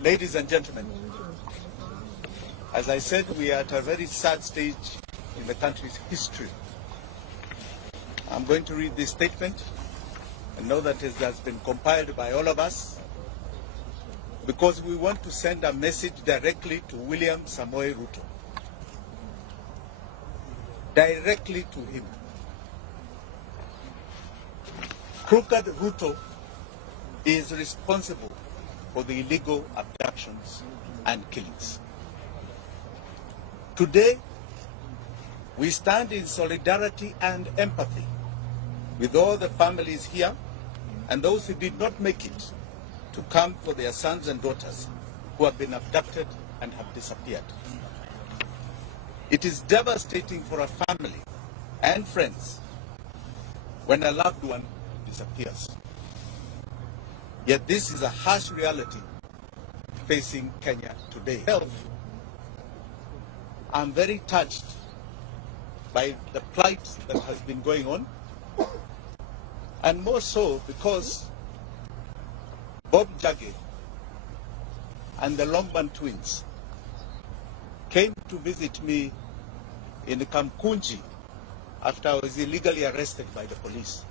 Ladies and gentlemen, as I said, we are at a very sad stage in the country's history. I'm going to read this statement and know that it has been compiled by all of us because we want to send a message directly to William Samoei Ruto. Directly to him. Crooked Ruto is responsible for the illegal abductions and killings. Today, we stand in solidarity and empathy with all the families here and those who did not make it to come for their sons and daughters who have been abducted and have disappeared. It is devastating for a family and friends when a loved one disappears. Yet this is a harsh reality facing Kenya today. I'm very touched by the plight that has been going on, and more so because Wanjigi and the Longman twins came to visit me in Kamkunji after I was illegally arrested by the police,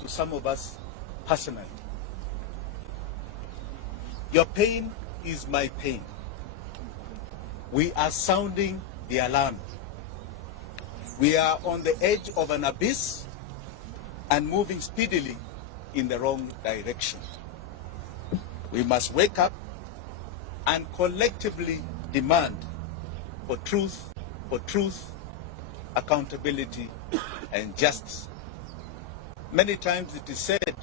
to some of us personally. Your pain is my pain. We are sounding the alarm. We are on the edge of an abyss and moving speedily in the wrong direction. We must wake up and collectively demand for truth, accountability, and justice. Many times it is said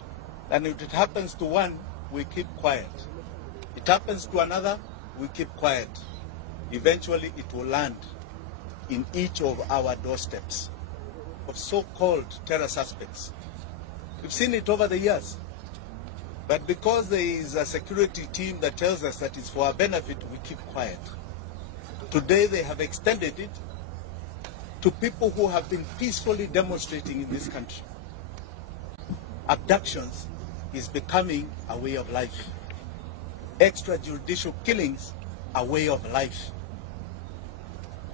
that if it happens to one, we keep quiet. It happens to another, we keep quiet. Eventually it will land in each of our doorsteps of so-called terror suspects. We've seen it over the years. But because there is a security team that tells us that it's for our benefit, we keep quiet. Today they have extended it to people who have been peacefully demonstrating in this country. Abductions is becoming a way of life. Extrajudicial killings a way of life.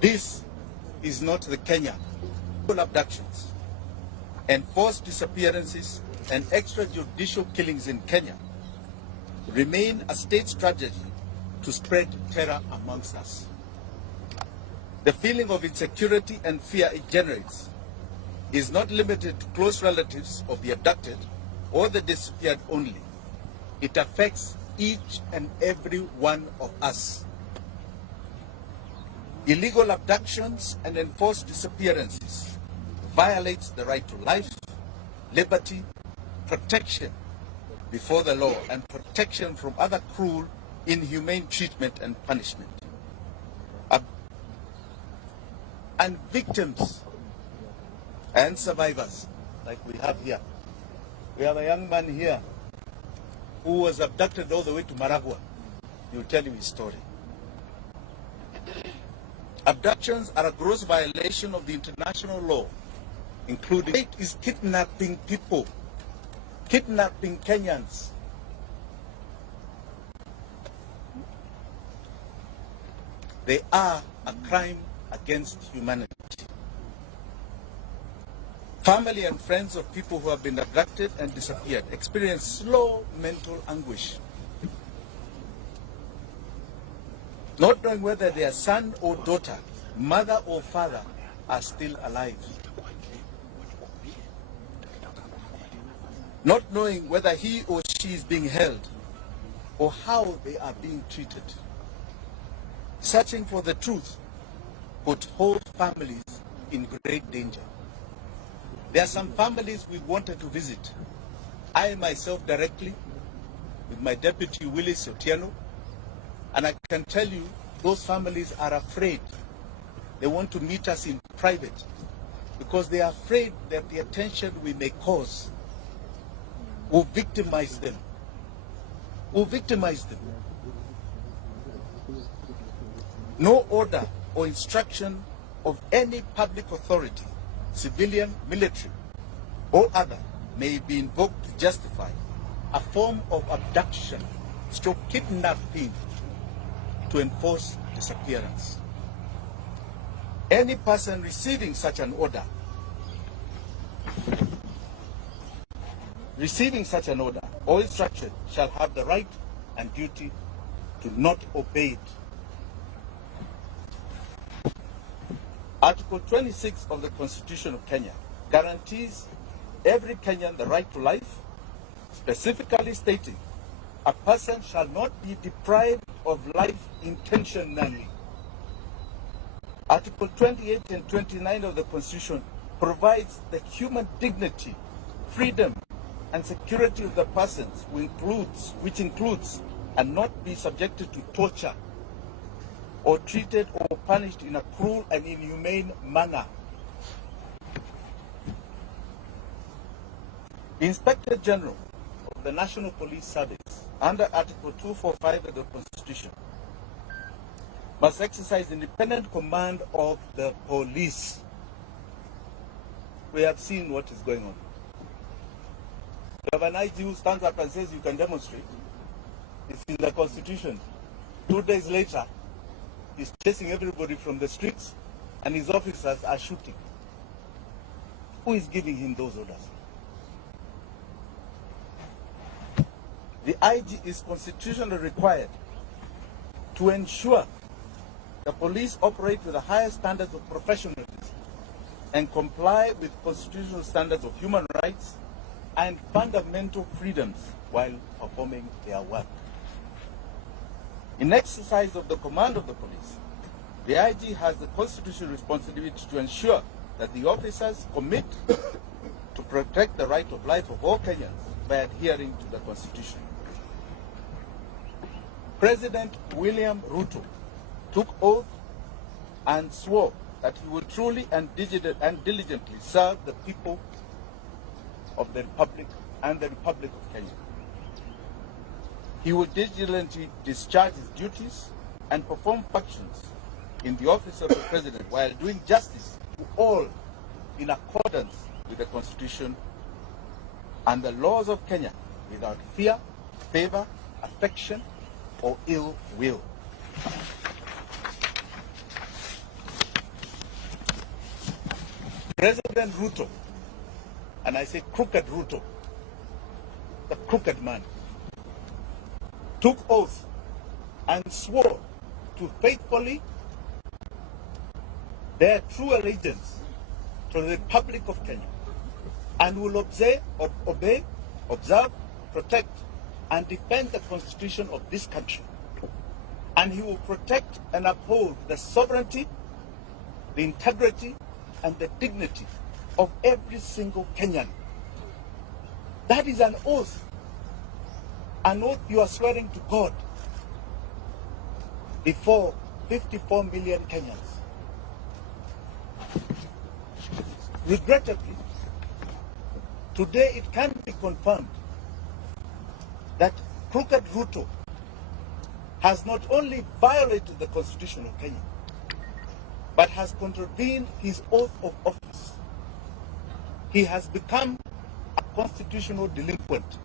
This is not the Kenya. Abductions, enforced disappearances, and extrajudicial killings in Kenya remain a state strategy to spread terror amongst us. The feeling of insecurity and fear it generates is not limited to close relatives of the abducted or the disappeared only. It affects each and every one of us. Illegal abductions and enforced disappearances violates the right to life, liberty, protection before the law, and protection from other cruel, inhumane treatment and punishment. And victims and survivors, like we have here. We have a young man here who was abducted all the way to Maragua. He will tell you his story. Abductions are a gross violation of the international law, including it is kidnapping people, kidnapping Kenyans. They are a crime against humanity. Family and friends of people who have been abducted and disappeared experience slow mental anguish, not knowing whether their son or daughter, mother or father are still alive, not knowing whether he or she is being held or how they are being treated. Searching for the truth put whole families in great danger. There are some families we wanted to visit. I myself directly, with my deputy Willis Otieno, and I can tell you those families are afraid. They want to meet us in private because they are afraid that the attention we may cause will victimize them. No order or instruction of any public authority, civilian, military, or other, may be invoked to justify a form of abduction, kidnapping to enforce disappearance. Any person receiving such an order or instruction shall have the right and duty to not obey it. Article 26 of the Constitution of Kenya guarantees every Kenyan the right to life, specifically stating a person shall not be deprived of life intentionally. Article 28 and 29 of the Constitution provides the human dignity, freedom, and security of the persons, which includes and not be subjected to torture or treated or punished in a cruel and inhumane manner. The Inspector General of the National Police Service, under Article 245 of the Constitution, must exercise independent command of the police. We have seen what is going on. You have an IG who stands up and says you can demonstrate. It's in the Constitution. 2 days later, he's chasing everybody from the streets and his officers are shooting. Who is giving him those orders? The IG is constitutionally required to ensure the police operate with the highest standards of professionalism and comply with constitutional standards of human rights and fundamental freedoms while performing their work. In exercise of the command of the police, the IG has the constitutional responsibility to ensure that the officers commit to protect the right of life of all Kenyans by adhering to the Constitution. President William Ruto took oath and swore that he would truly and diligently serve the people of the Republic and the Republic of Kenya. He would diligently discharge his duties and perform functions in the office of the President while doing justice to all in accordance with the Constitution and the laws of Kenya without fear, favor, affection, or ill will. President Ruto, and I say crooked Ruto, the crooked man, took oath and swore to faithfully bear true allegiance to the Republic of Kenya and will obey, observe, protect, and defend the Constitution of this country. And he will protect and uphold the sovereignty, the integrity, and the dignity of every single Kenyan. That is an oath you are swearing to God before 54 million Kenyans. Regrettably, today it can be confirmed that crooked Ruto has not only violated the Constitution of Kenya, but has contravened his oath of office. He has become a constitutional delinquent.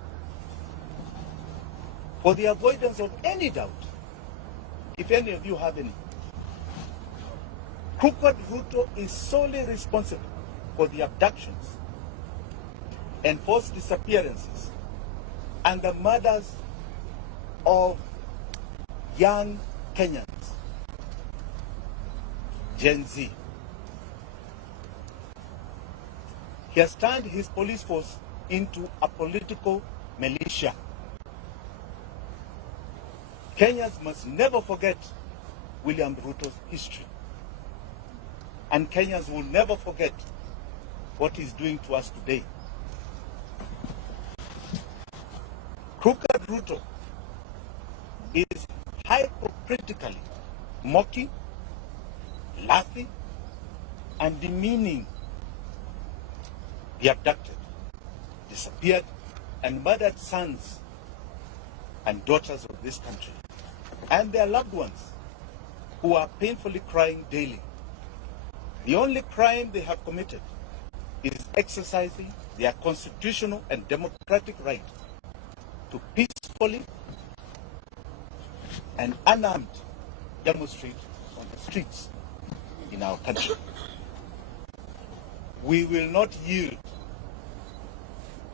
For the avoidance of any doubt, if any of you have any, crooked Ruto is solely responsible for the abductions, enforced disappearances, and the murders of young Kenyans, Gen Z. He has turned his police force into a political militia. Kenyans must never forget William Ruto's history. And Kenyans will never forget what he's doing to us today. Crooked Ruto is hypocritically mocking, laughing, and demeaning the abducted, disappeared, and murdered sons and daughters of this country, and their loved ones who are painfully crying daily. The only crime they have committed is exercising their constitutional and democratic right to peacefully and unarmed demonstrate on the streets in our country. We will not yield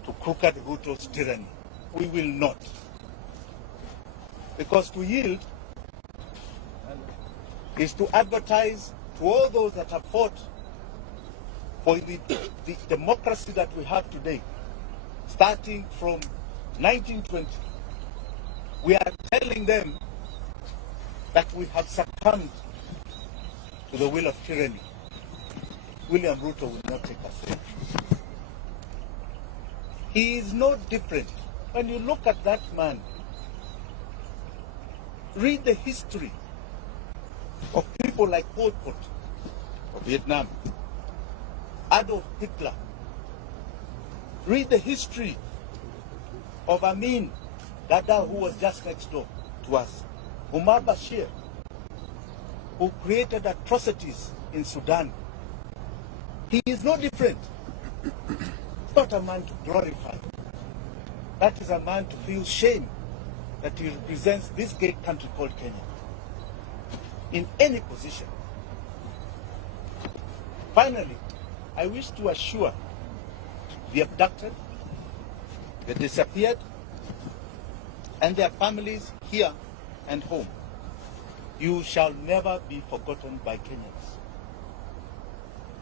to crooked Ruto's tyranny. We will not. Because to yield is to advertise to all those that have fought for the democracy that we have today, starting from 1920. We are telling them that we have succumbed to the will of tyranny. William Ruto will not take us there. He is no different. When you look at that man, read the history of people like Pol Pot of Vietnam, Adolf Hitler. Read the history of Amin Dada, who was just next door to us, Umar Bashir, who created atrocities in Sudan. He is no different. He's not a man to glorify. That is a man to feel shame that he represents this great country called Kenya in any position. Finally, I wish to assure the abducted, the disappeared, and their families here and home, you shall never be forgotten by Kenyans.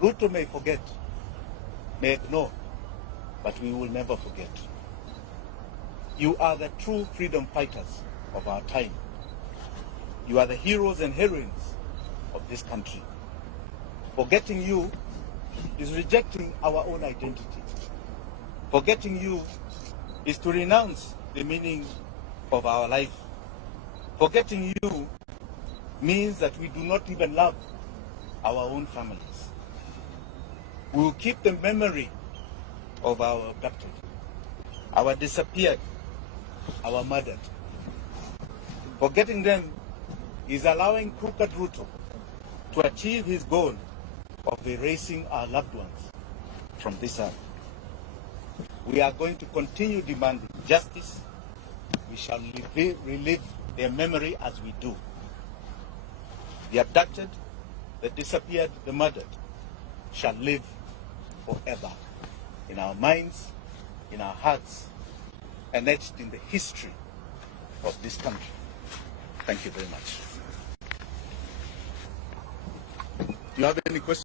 Ruto may forget, may ignore, but we will never forget. You are the true freedom fighters of our time. You are the heroes and heroines of this country. Forgetting you is rejecting our own identity. Forgetting you is to renounce the meaning of our life. Forgetting you means that we do not even love our own families. We will keep the memory of our abducted, our disappeared, our murdered. Forgetting them is allowing crooked Ruto to achieve his goal of erasing our loved ones from this earth. We are going to continue demanding justice. We shall relive their memory as we do. The abducted, the disappeared, the murdered shall live forever in our minds, in our hearts, and etched in the history of this country. Thank you very much. Do you have any questions?